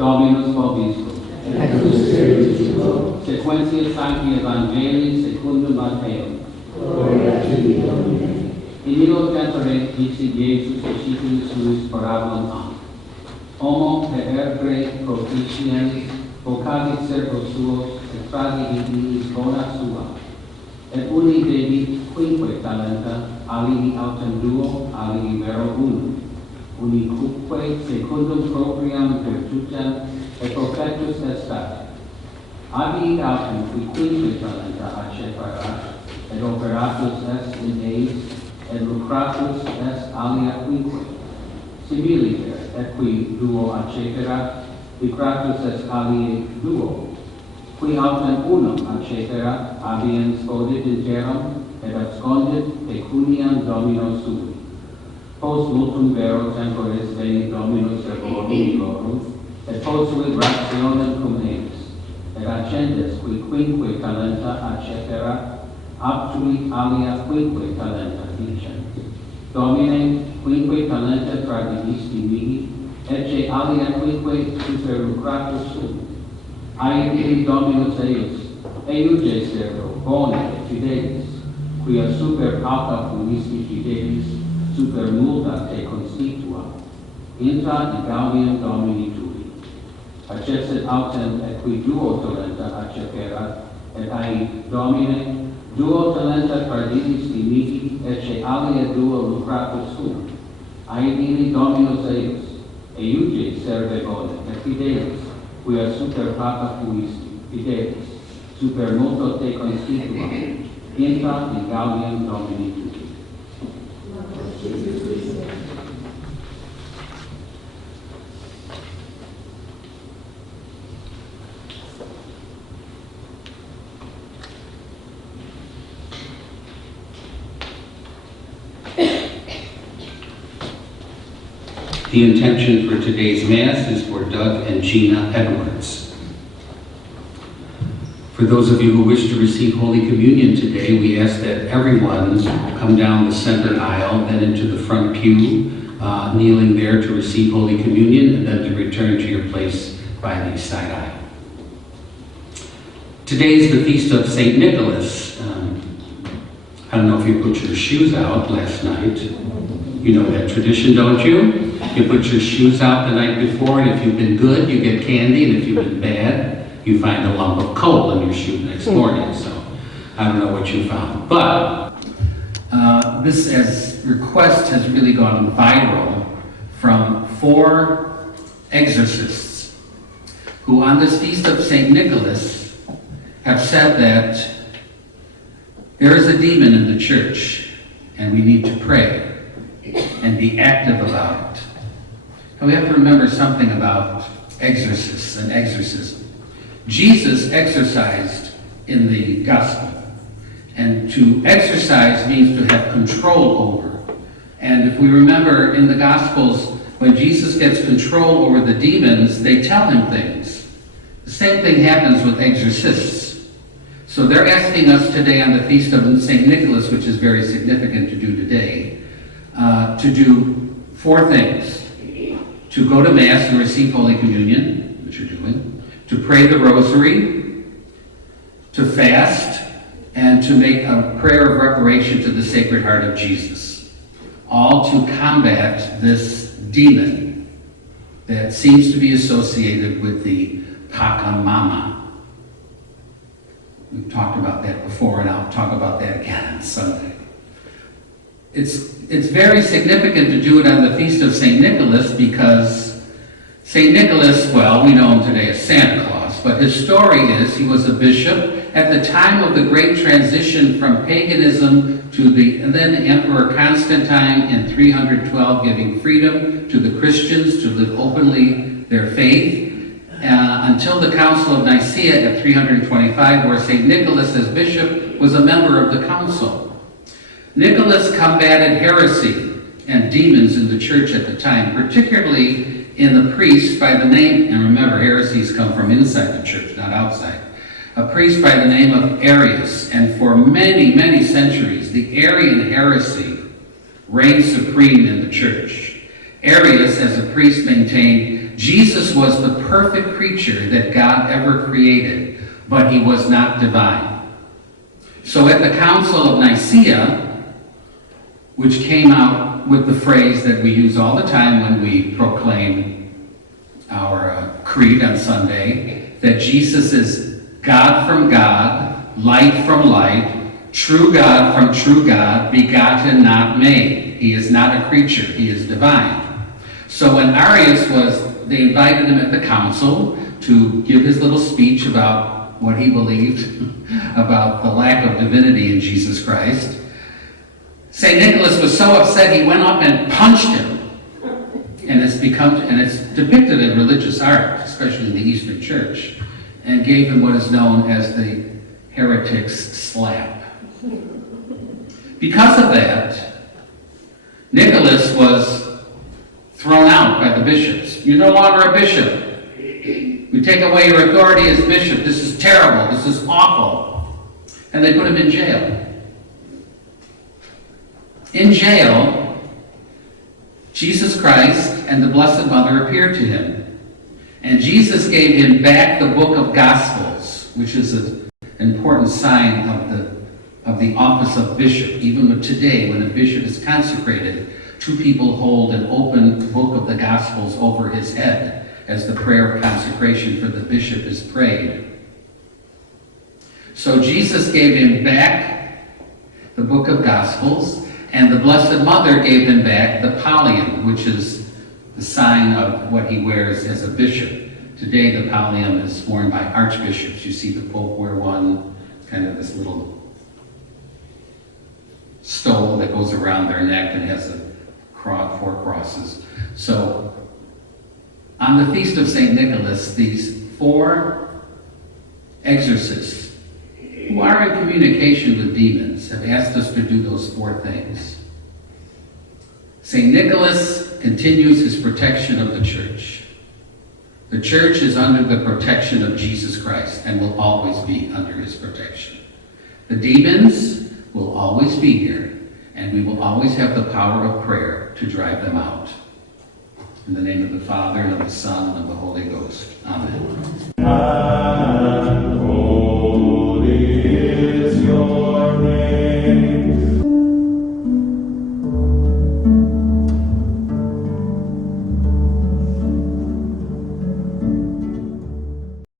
Dominus vobiscum. Et cum spiritu tuo. Sequentia Sancti Evangelii secundum Matteum. Gloria tibi, Domine. In illo tempore dixit Iesus discipulis suis parabolum am. Homo peregre propitiens vocavit servos suos et tragit in illis bona sua. Et uni debit quinque talenta, alii autem duo, alii vero unum. Unicuque secundum propriam virtutem et profectus estat. Abiit autem qui quinque talenta acceparat, et operatus est in eis, et lucratus est alia quinque. Similiter, et qui duo acceperat, lucratus est aliae duo. Qui autem unum acceperat, habiens hodit interum, et abscondit pecuniam domino sui. Post multum vero temporis venit Dominus servorum glorum, et posuit rationem cum eis, et accentes qui quinque talenta acceperat, aptuit alia quinque talenta dicent. Domine, quinque talenta tradidisti mihi, ecce alia quinque super lucratus sum. Aedili Dominus eius, eiuge servo, bone et fidelis, quia super pauca fuisti fidelis, super multa te constitua, intra in gaudium Domini tui. Accessit autem et qui duo talenta acceperat, et ai Domine, duo talenta traditis mihi, ecce alia duo lucratus sum. Aedili Dominus eius, eiuge serve bone et fidelis, quia super pauca fuisti fidelis, super multo te constitua, intra in gaudium Domini tui. The intention for today's Mass is for Doug and Gina Edwards. For those of you who wish to receive Holy Communion today, we ask that everyone come down the center aisle, then into the front pew, kneeling there to receive Holy Communion, and then to return to your place by the side aisle. Today is the feast of St. Nicholas. I don't know if you put your shoes out last night. You know that tradition, don't you? You put your shoes out the night before, and if you've been good, you get candy, and if you've been bad, you find a lump of coal in your shoe next morning. So I don't know what you found. But this as request has really gone viral from 4 exorcists who on this feast of St. Nicholas have said that there is a demon in the church and we need to pray and be active about it. And we have to remember something about exorcists and exorcism. Jesus exercised in the gospel. And to exercise means to have control over. And if we remember in the Gospels, when Jesus gets control over the demons, they tell him things. The same thing happens with exorcists. So they're asking us today on the Feast of St. Nicholas, which is very significant to do today, to do 4 things. To go to Mass and receive Holy Communion, which you're doing. To pray the Rosary. To fast. And to make a prayer of reparation to the Sacred Heart of Jesus. All to combat this demon that seems to be associated with the Pachamama. We've talked about that before, and I'll talk about that again on Sunday. It's very significant to do it on the Feast of St. Nicholas because St. Nicholas, well, we know him today as Santa Claus, but his story is he was a bishop at the time of the great transition from paganism to the then Emperor Constantine in 312, giving freedom to the Christians to live openly their faith, until the Council of Nicaea at 325, where St. Nicholas as bishop was a member of the council. Nicholas combated heresy and demons in the church at the time, particularly in the priest by the name, and remember, heresies come from inside the church, not outside, a priest by the name of Arian. And for many, many centuries, the Arian heresy reigned supreme in the church. Arius, as a priest, maintained Jesus was the perfect creature that God ever created, but he was not divine. So at the Council of Nicaea, which came out with the phrase that we use all the time when we proclaim our creed on Sunday, that Jesus is God from God, light from light, true God from true God, begotten, not made. He is not a creature, he is divine. So when Arius they invited him at the council to give his little speech about what he believed about the lack of divinity in Jesus Christ. St. Nicholas was so upset he went up and punched him. And it's depicted in religious art, especially in the Eastern Church, and gave him what is known as the heretic's slap. Because of that, Nicholas was thrown out by the bishops. You're no longer a bishop. We take away your authority as bishop. This is terrible. This is awful. And they put him in jail. In jail, Jesus Christ and the Blessed Mother appeared to him. And Jesus gave him back the book of Gospels, which is an important sign of the office of bishop. Even today, when a bishop is consecrated, two people hold an open book of the Gospels over his head as the prayer of consecration for the bishop is prayed. So Jesus gave him back the book of Gospels, and the Blessed Mother gave him back the pallium, which is the sign of what he wears as a bishop. Today the pallium is worn by archbishops. You see the Pope wear one, kind of this little stole that goes around their neck and has four crosses. So on the Feast of St. Nicholas, these four exorcists who are in communication with demons have asked us to do those four things. St. Nicholas continues his protection of the church. The church is under the protection of Jesus Christ and will always be under his protection. The demons will always be here, and we will always have the power of prayer to drive them out. In the name of the Father, and of the Son, and of the Holy Ghost. Amen.